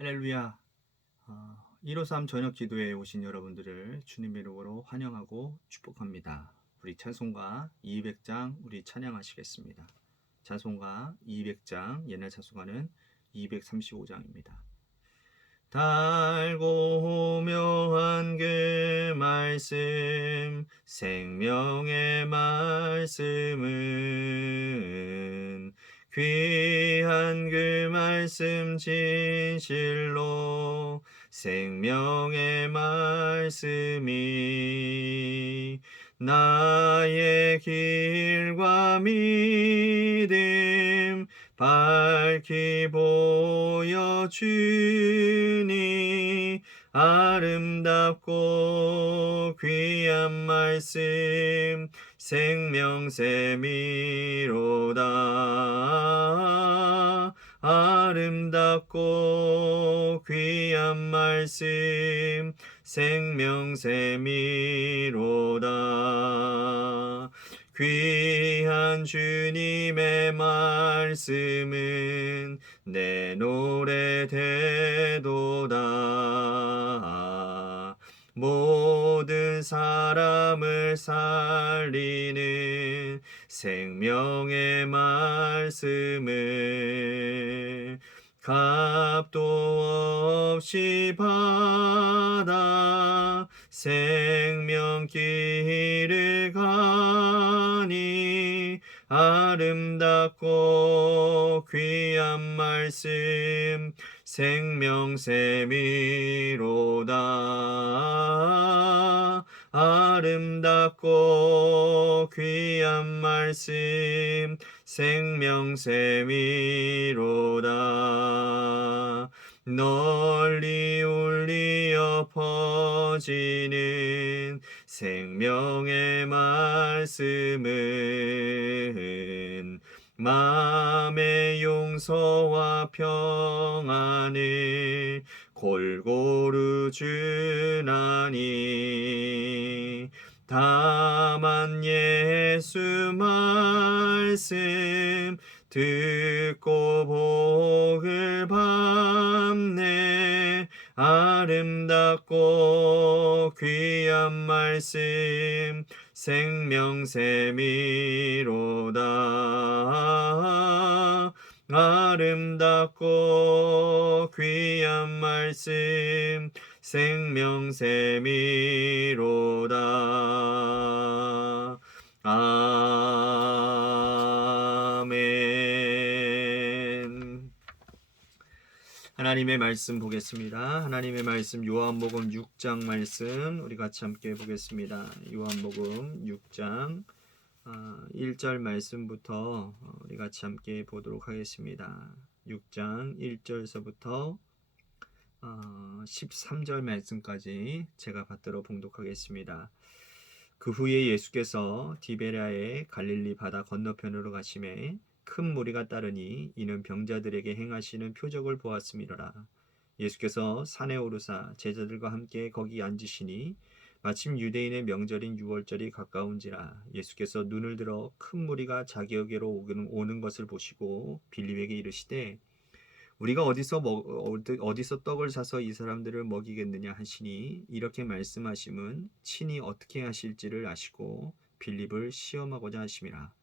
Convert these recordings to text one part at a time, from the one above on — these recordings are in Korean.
할렐루야. 153 저녁 기도에 오신 여러분들을 주님의 이름으로 환영하고 축복합니다. 우리 찬송가 200장 우리 찬양하시겠습니다. 찬송가 200장 옛날 찬송가는 235장입니다. 달고 묘한 그 말씀 생명의 말씀은 귀한 그 말씀 진실로 생명의 말씀이 나의 길과 믿음 밝히 보여주니 아름답고 귀한 말씀 생명샘이로다. 아름답고 귀한 말씀 생명샘이로다. 귀한 주님의 말씀은 내 노래 되도다. 모든 사람을 살리는 생명의 말씀을 값도 없이 받아 생명길을 가니 아름답고 귀한 말씀 생명샘이로다. 아름답고 귀한 말씀 생명샘이로다. 널리 울리어 퍼지는 생명의 말씀은 마음의 용서와 평안을 골고루 주나니 다만 예수 말씀 듣고 복을 받네. 아름답고 귀한 말씀 생명샘이로다. 아름답고 귀한 말씀 생명샘이로다. 아멘. 하나님의 말씀 보겠습니다. 하나님의 말씀 요한복음 6장 말씀 우리 같이 함께 보겠습니다. 요한복음 6장 1절 말씀부터 우리 같이 함께 보도록 하겠습니다. 6장 1절서부터 13절 말씀까지 제가 받들어 봉독하겠습니다. 그 후에 예수께서 디베랴의 갈릴리 바다 건너편으로 가시매 큰 무리가 따르니 이는 병자들에게 행하시는 표적을 보았음이로라. 예수께서 산에 오르사 제자들과 함께 거기 앉으시니 마침 유대인의 명절인 유월절이 가까운지라. 예수께서 눈을 들어 큰 무리가 자기에게로 오는 것을 보시고 빌립에게 이르시되 우리가 어디서 떡을 사서 이 사람들을 먹이겠느냐 하시니 이렇게 말씀하심은 친히 어떻게 하실지를 아시고 빌립을 시험하고자 하심이라.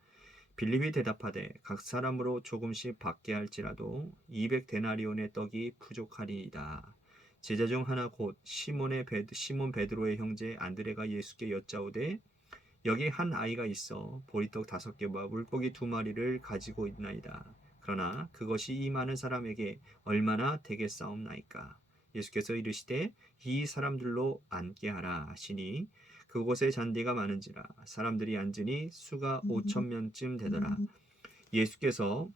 빌립이 대답하되 각 사람으로 조금씩 받게 할지라도 200데나리온의 떡이 부족하리이다. 제자 중 하나 곧 시몬 베드로의 형제 안드레가 예수께 여짜오되 여기 한 아이가 있어 보리떡 5개와 물고기 2마리를 가지고 있나이다. 그러나 그것이 이 많은 사람에게 얼마나 되겠사옵나이까. 예수께서 이르시되 이 사람들로 앉게 하라 하시니 그곳에 잔디가 많은지라 사람들이 앉으니 수가 5,000명쯤 되더라. 예수께서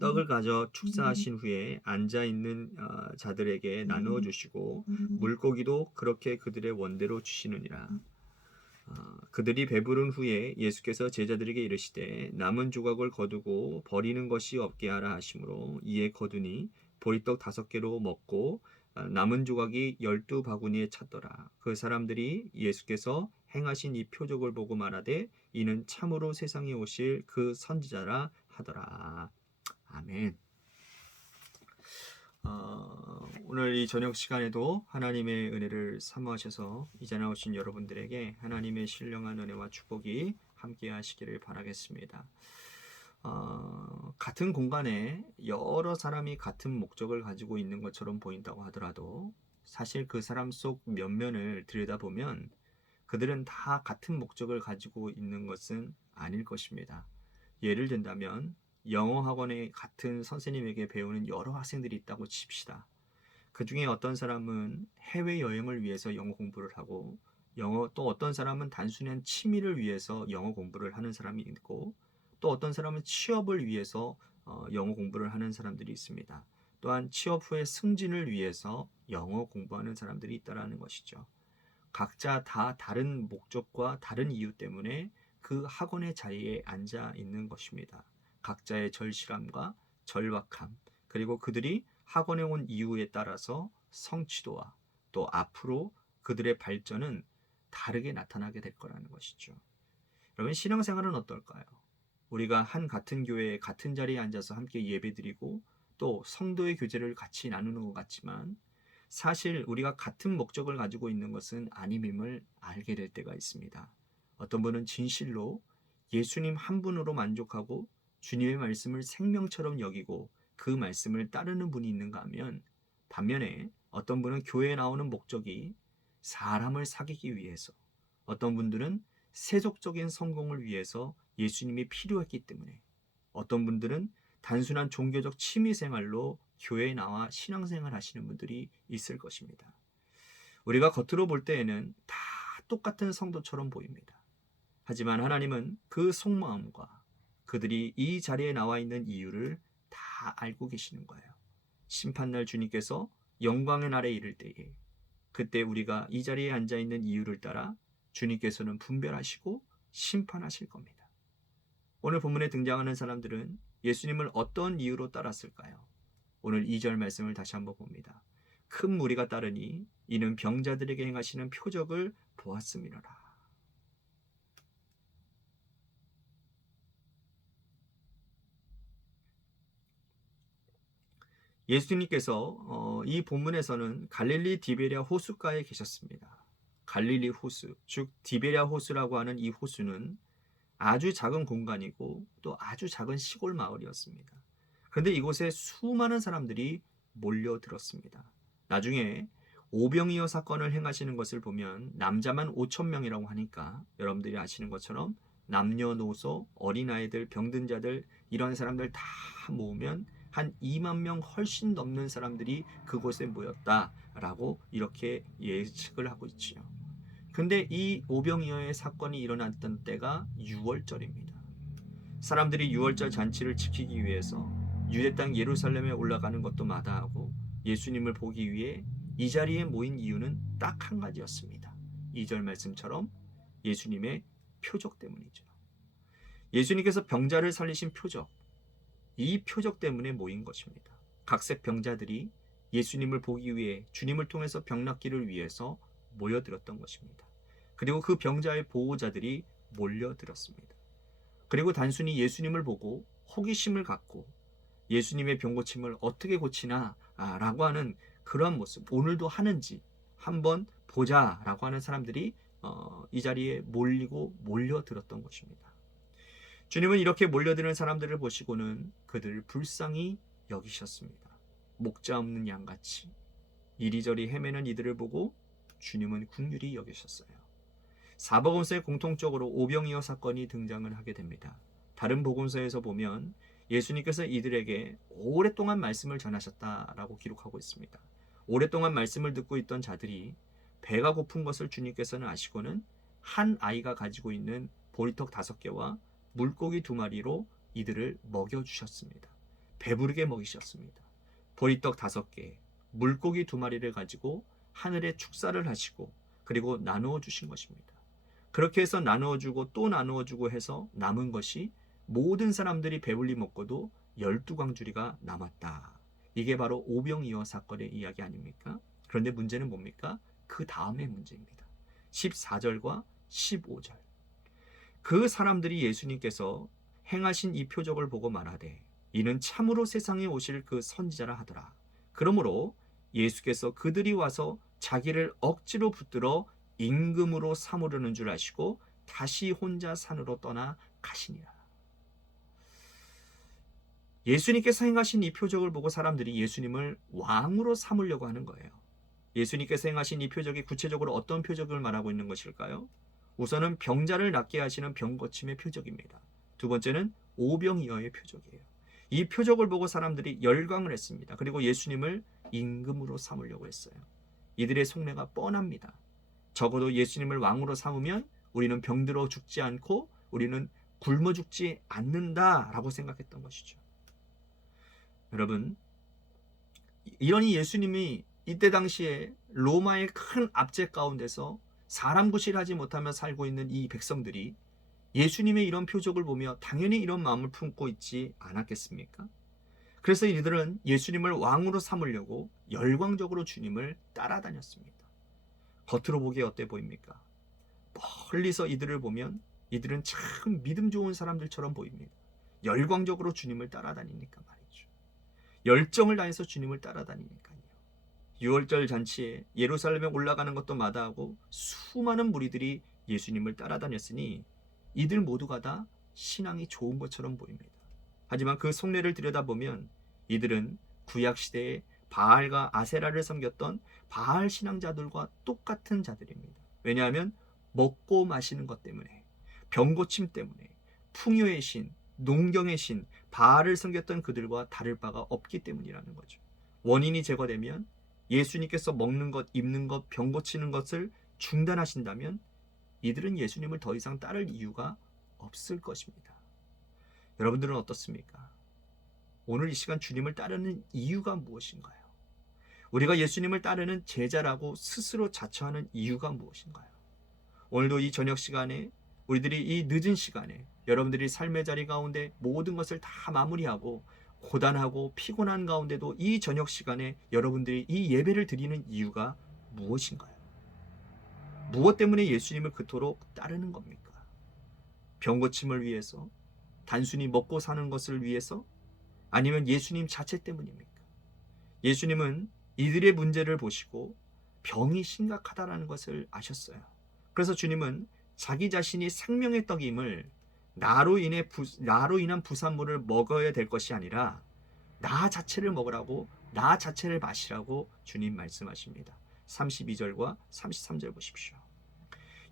떡을 가져 축사하신 후에 앉아있는 자들에게 나누어 주시고 물고기도 그렇게 그들의 원대로 주시느니라. 그들이 배부른 후에 예수께서 제자들에게 이르시되 남은 조각을 거두고 버리는 것이 없게 하라 하시므로 이에 거두니 보리떡 5개로 먹고 남은 조각이 12바구니에 찼더라. 그 사람들이 예수께서 행하신 이 표적을 보고 말하되 이는 참으로 세상에 오실 그 선지자라 하더라. 아멘. 오늘 이 저녁 시간에도 하나님의 은혜를 사모하셔서 이제 나오신 여러분들에게 하나님의 신령한 은혜와 축복이 함께 하시기를 바라겠습니다. 같은 공간에 여러 사람이 같은 목적을 가지고 있는 것처럼 보인다고 하더라도 사실 그 사람 속 면면을 들여다보면 그들은 다 같은 목적을 가지고 있는 것은 아닐 것입니다. 예를 든다면 영어 학원에 같은 선생님에게 배우는 여러 학생들이 있다고 칩시다. 그 중에 어떤 사람은 해외여행을 위해서 영어 공부를 하고 또 어떤 사람은 단순한 취미를 위해서 영어 공부를 하는 사람이 있고 또 어떤 사람은 취업을 위해서 영어 공부를 하는 사람들이 있습니다. 또한 취업 후에 승진을 위해서 영어 공부하는 사람들이 있다는 것이죠. 각자 다 다른 목적과 다른 이유 때문에 그 학원의 자리에 앉아 있는 것입니다. 각자의 절실함과 절박함, 그리고 그들이 학원에 온 이유에 따라서 성취도와 또 앞으로 그들의 발전은 다르게 나타나게 될 거라는 것이죠. 여러분, 신앙생활은 어떨까요? 우리가 같은 교회에 같은 자리에 앉아서 함께 예배드리고 또 성도의 교제를 같이 나누는 것 같지만 사실 우리가 같은 목적을 가지고 있는 것은 아님임을 알게 될 때가 있습니다. 어떤 분은 진실로 예수님 한 분으로 만족하고 주님의 말씀을 생명처럼 여기고 그 말씀을 따르는 분이 있는가 하면 반면에 어떤 분은 교회에 나오는 목적이 사람을 사귀기 위해서, 어떤 분들은 세속적인 성공을 위해서 예수님이 필요했기 때문에, 어떤 분들은 단순한 종교적 취미생활로 교회에 나와 신앙생활 하시는 분들이 있을 것입니다. 우리가 겉으로 볼 때에는 다 똑같은 성도처럼 보입니다. 하지만 하나님은 그 속마음과 그들이 이 자리에 나와 있는 이유를 다 알고 계시는 거예요. 심판날 주님께서 영광의 날에 이를 때에 그때 우리가 이 자리에 앉아 있는 이유를 따라 주님께서는 분별하시고 심판하실 겁니다. 오늘 본문에 등장하는 사람들은 예수님을 어떤 이유로 따랐을까요? 오늘 2절 말씀을 다시 한번 봅니다. 큰 무리가 따르니 이는 병자들에게 행하시는 표적을 보았음이로라. 예수님께서 이 본문에서는 갈릴리 디베랴 호숫가에 계셨습니다. 갈릴리 호수, 즉 디베랴 호수라고 하는 이 호수는 아주 작은 공간이고 또 아주 작은 시골 마을이었습니다. 그런데 이곳에 수많은 사람들이 몰려들었습니다. 나중에 오병이어 사건을 행하시는 것을 보면 남자만 5천 명이라고 하니까 여러분들이 아시는 것처럼 남녀노소, 어린아이들, 병든 자들 이런 사람들 다 모으면 한 2만 명 훨씬 넘는 사람들이 그곳에 모였다라고 이렇게 예측을 하고 있지요. 근데 이 오병이어의 사건이 일어났던 때가 6월절입니다. 사람들이 6월절 잔치를 지키기 위해서 유대 땅 예루살렘에 올라가는 것도 마다하고 예수님을 보기 위해 이 자리에 모인 이유는 딱 한 가지였습니다. 2절 말씀처럼 예수님의 표적 때문이죠. 예수님께서 병자를 살리신 표적, 이 표적 때문에 모인 것입니다. 각색 병자들이 예수님을 보기 위해 주님을 통해서 병 낫기를 위해서 모여들었던 것입니다. 그리고 그 병자의 보호자들이 몰려들었습니다. 그리고 단순히 예수님을 보고 호기심을 갖고 예수님의 병 고침을 어떻게 고치나 라고 하는 그러한 모습, 오늘도 하는지 한번 보자 라고 하는 사람들이 이 자리에 몰려들었던 것입니다. 주님은 이렇게 몰려드는 사람들을 보시고는 그들을 불쌍히 여기셨습니다. 목자 없는 양같이 이리저리 헤매는 이들을 보고 주님은 긍휼히 여기셨어요. 사복음서에 공통적으로 오병이어 사건이 등장을 하게 됩니다. 다른 복음서에서 보면 예수님께서 이들에게 오랫동안 말씀을 전하셨다라고 기록하고 있습니다. 오랫동안 말씀을 듣고 있던 자들이 배가 고픈 것을 주님께서는 아시고는 한 아이가 가지고 있는 보리떡 5개와 물고기 2마리로 이들을 먹여주셨습니다. 배부르게 먹이셨습니다. 보리떡 5개, 물고기 2마리를 가지고 하늘에 축사를 하시고 그리고 나누어 주신 것입니다. 그렇게 해서 나누어주고 또 나누어주고 해서 남은 것이 모든 사람들이 배불리 먹고도 12광주리가 남았다. 이게 바로 오병이어 사건의 이야기 아닙니까? 그런데 문제는 뭡니까? 그 다음의 문제입니다. 14절과 15절. 그 사람들이 예수님께서 행하신 이 표적을 보고 말하되 이는 참으로 세상에 오실 그 선지자라 하더라. 그러므로 예수께서 그들이 와서 자기를 억지로 붙들어 임금으로 삼으려는 줄 아시고 다시 혼자 산으로 떠나 가시니라. 예수님께서 행하신 이 표적을 보고 사람들이 예수님을 왕으로 삼으려고 하는 거예요. 예수님께서 행하신 이 표적이 구체적으로 어떤 표적을 말하고 있는 것일까요? 우선은 병자를 낫게 하시는 병고침의 표적입니다. 두 번째는 오병이어의 표적이에요. 이 표적을 보고 사람들이 열광을 했습니다. 그리고 예수님을 임금으로 삼으려고 했어요. 이들의 속내가 뻔합니다. 적어도 예수님을 왕으로 삼으면 우리는 병들어 죽지 않고 우리는 굶어 죽지 않는다라고 생각했던 것이죠. 여러분, 이러니 예수님이 이때 당시에 로마의 큰 압제 가운데서 사람 구실하지 못하며 살고 있는 이 백성들이 예수님의 이런 표적을 보며 당연히 이런 마음을 품고 있지 않았겠습니까? 그래서 이들은 예수님을 왕으로 삼으려고 열광적으로 주님을 따라다녔습니다. 겉으로 보기에 어때 보입니까? 멀리서 이들을 보면 이들은 참 믿음 좋은 사람들처럼 보입니다. 열광적으로 주님을 따라다니니까 말이죠. 열정을 다해서 주님을 따라다니니까요. 6월절 잔치에 예루살렘에 올라가는 것도 마다하고 수많은 무리들이 예수님을 따라다녔으니 이들 모두가 다 신앙이 좋은 것처럼 보입니다. 하지만 그 속내를 들여다보면 이들은 구약시대에 바알과 아세라를 섬겼던 바알 신앙자들과 똑같은 자들입니다. 왜냐하면 먹고 마시는 것 때문에, 병고침 때문에, 풍요의 신, 농경의 신, 바알을 섬겼던 그들과 다를 바가 없기 때문이라는 거죠. 원인이 제거되면 예수님께서 먹는 것, 입는 것, 병 고치는 것을 중단하신다면 이들은 예수님을 더 이상 따를 이유가 없을 것입니다. 여러분들은 어떻습니까? 오늘 이 시간 주님을 따르는 이유가 무엇인가요? 우리가 예수님을 따르는 제자라고 스스로 자처하는 이유가 무엇인가요? 오늘도 이 저녁 시간에 우리들이 이 늦은 시간에 여러분들이 삶의 자리 가운데 모든 것을 다 마무리하고 고단하고 피곤한 가운데도 이 저녁 시간에 여러분들이 이 예배를 드리는 이유가 무엇인가요? 무엇 때문에 예수님을 그토록 따르는 겁니까? 병고침을 위해서? 단순히 먹고 사는 것을 위해서? 아니면 예수님 자체 때문입니까? 예수님은 이들의 문제를 보시고 병이 심각하다라는 것을 아셨어요. 그래서 주님은 자기 자신이 생명의 떡임을 나로 인한 부산물을 먹어야 될 것이 아니라 나 자체를 먹으라고, 나 자체를 마시라고 주님 말씀하십니다. 32절과 33절 보십시오.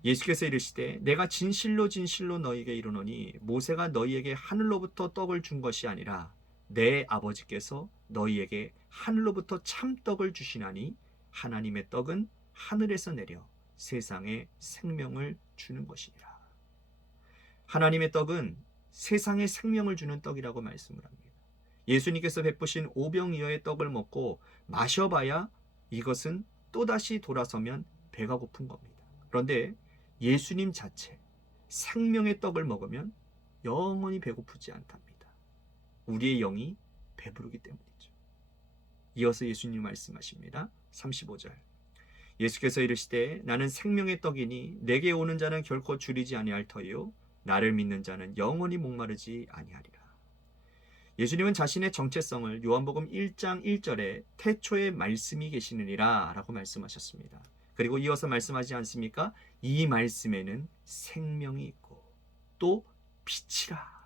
예수께서 이르시되 내가 진실로 진실로 너희에게 이르노니 모세가 너희에게 하늘로부터 떡을 준 것이 아니라 내 아버지께서 너희에게 하늘로부터 참떡을 주시나니 하나님의 떡은 하늘에서 내려 세상에 생명을 주는 것이니라. 하나님의 떡은 세상에 생명을 주는 떡이라고 말씀을 합니다. 예수님께서 베푸신 오병이어의 떡을 먹고 마셔봐야 이것은 또다시 돌아서면 배가 고픈 겁니다. 그런데 예수님 자체 생명의 떡을 먹으면 영원히 배고프지 않답니다. 우리의 영이 배부르기 때문이죠. 이어서 예수님 말씀하십니다. 35절. 예수께서 이르시되 나는 생명의 떡이니 내게 오는 자는 결코 줄이지 아니할 터이요 나를 믿는 자는 영원히 목마르지 아니하리라. 예수님은 자신의 정체성을 요한복음 1장 1절에 태초에 말씀이 계시느니라 라고 말씀하셨습니다. 그리고 이어서 말씀하지 않습니까? 이 말씀에는 생명이 있고 또 빛이라.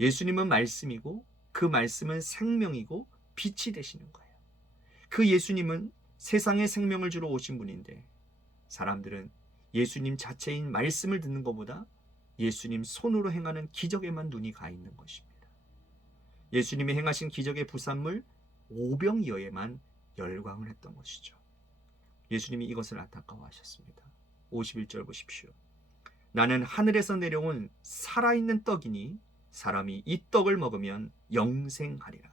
예수님은 말씀이고 그 말씀은 생명이고 빛이 되시는 거예요. 그 예수님은 세상에 생명을 주러 오신 분인데 사람들은 예수님 자체인 말씀을 듣는 것보다 예수님 손으로 행하는 기적에만 눈이 가 있는 것입니다. 예수님이 행하신 기적의 부산물 오병이어에만 열광을 했던 것이죠. 예수님이 이것을 안타까워하셨습니다. 51절 보십시오. 나는 하늘에서 내려온 살아있는 떡이니 사람이 이 떡을 먹으면 영생하리라.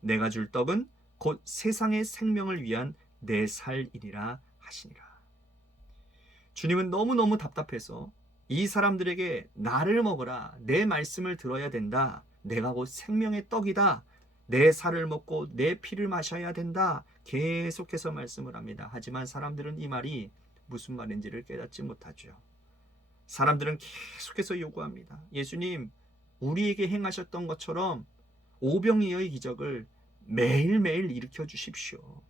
내가 줄 떡은 곧 세상의 생명을 위한 내 살이니라 하시니라. 주님은 너무너무 답답해서 이 사람들에게 나를 먹어라, 내 말씀을 들어야 된다, 내가 곧 생명의 떡이다, 내 살을 먹고 내 피를 마셔야 된다, 계속해서 말씀을 합니다. 하지만 사람들은 이 말이 무슨 말인지를 깨닫지 못하죠. 사람들은 계속해서 요구합니다. 예수님, 우리에게 행하셨던 것처럼 오병이어의 기적을 매일매일 일으켜 주십시오.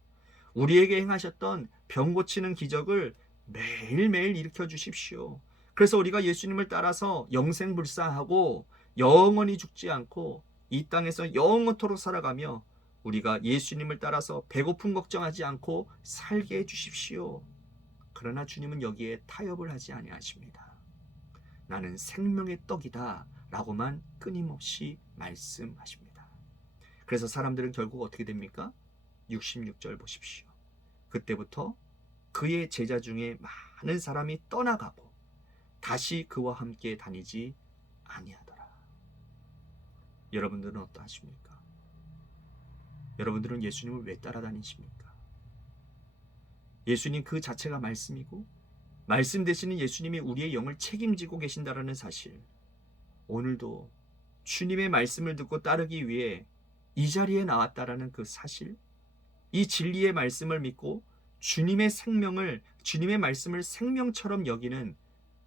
우리에게 행하셨던 병 고치는 기적을 매일매일 일으켜 주십시오. 그래서 우리가 예수님을 따라서 영생불사하고 영원히 죽지 않고 이 땅에서 영원토록 살아가며 우리가 예수님을 따라서 배고픔 걱정하지 않고 살게 해 주십시오. 그러나 주님은 여기에 타협을 하지 아니하십니다. 나는 생명의 떡이다 라고만 끊임없이 말씀하십니다. 그래서 사람들은 결국 어떻게 됩니까? 66절 보십시오. 그때부터 그의 제자 중에 많은 사람이 떠나가고 다시 그와 함께 다니지 아니하더라. 여러분들은 어떠하십니까? 여러분들은 예수님을 왜 따라다니십니까? 예수님 그 자체가 말씀이고 말씀 되시는 예수님이 우리의 영을 책임지고 계신다라는 사실, 오늘도 주님의 말씀을 듣고 따르기 위해 이 자리에 나왔다라는 그 사실, 이 진리의 말씀을 믿고 주님의 말씀을 생명처럼 여기는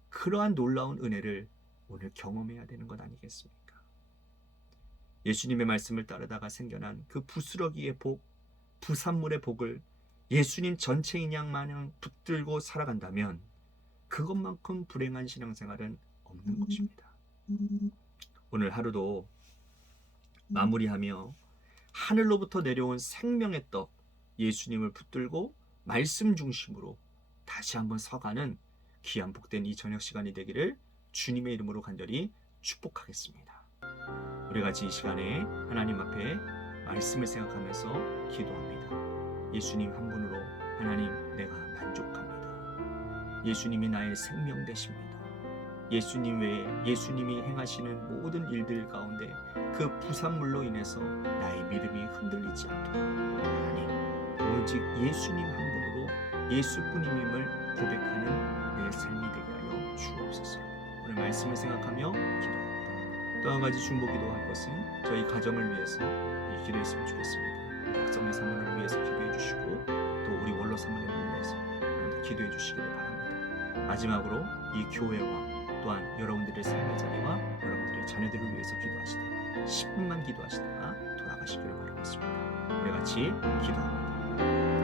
그러한 놀라운 은혜를 오늘 경험해야 되는 것 아니겠습니까? 예수님의 말씀을 따르다가 생겨난 그 부스러기의 복, 부산물의 복을 예수님 전체인 양 마냥 붙들고 살아간다면 그것만큼 불행한 신앙생활은 없는 것입니다. 오늘 하루도 마무리하며 하늘로부터 내려온 생명의 떡 예수님을 붙들고 말씀 중심으로 다시 한번 서가는 귀한 복된 이 저녁 시간이 되기를 주님의 이름으로 간절히 축복하겠습니다. 우리 같이 이 시간에 하나님 앞에 말씀을 생각하면서 기도합니다. 예수님 한 분으로 하나님 내가 만족합니다. 예수님이 나의 생명 되십니다. 예수님 외에 예수님이 행하시는 모든 일들 가운데 그 부산물로 인해서 나의 믿음이 흔들리지 않도록 하나님 오직 예수님 한 분으로 예수뿐임을 고백하는 내 삶이 되게 하여 주옵소서. 오늘 말씀을 생각하며 기도합니다. 또 한 가지 중보 기도할 것은 저희 가정을 위해서 기도했으면 좋겠습니다. 학점의 사모를 위해서 기도해 주시고 또 우리 원로 사모님을 위해서 기도해 주시기를 바랍니다. 마지막으로 이 교회와 또한 여러분들의 삶의 자리와 여러분들의 자녀들을 위해서 기도하시다가 10분만 기도하시다가 돌아가시기를 바라겠습니다. 우리 같이 기도합니다.